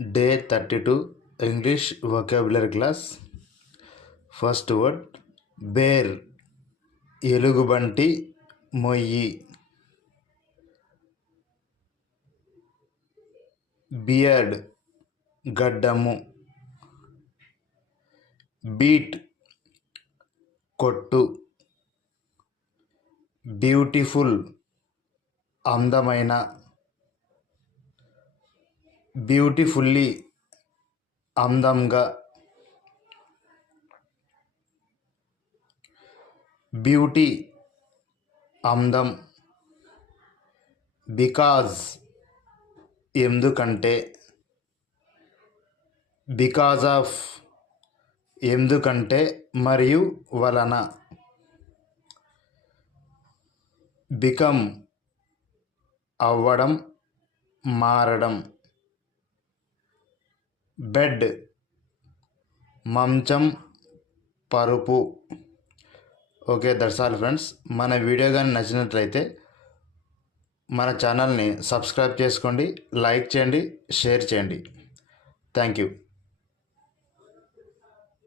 Day 32 English vocabulary class. First word bear, ఎలుగుబంటి మొయ్యి. Beard, గడ్డము. Beat, కొట్టు. Beautiful, అందమైన. Beautifully, అందంగా. బ్యూటీ, అందం. బికాజ్, ఎందుకంటే. బికాజ్ ఆఫ్, ఎందుకంటే మరియు వలన. బికమ్, అవ్వడం, మారడం. బెడ్, మంచం, పరుపు. Okay, that's all friends. మన వీడియో కానీ నచ్చినట్లయితే మన ఛానల్ని సబ్స్క్రైబ్ చేసుకోండి, లైక్ చేయండి, షేర్ చేయండి. Thank you.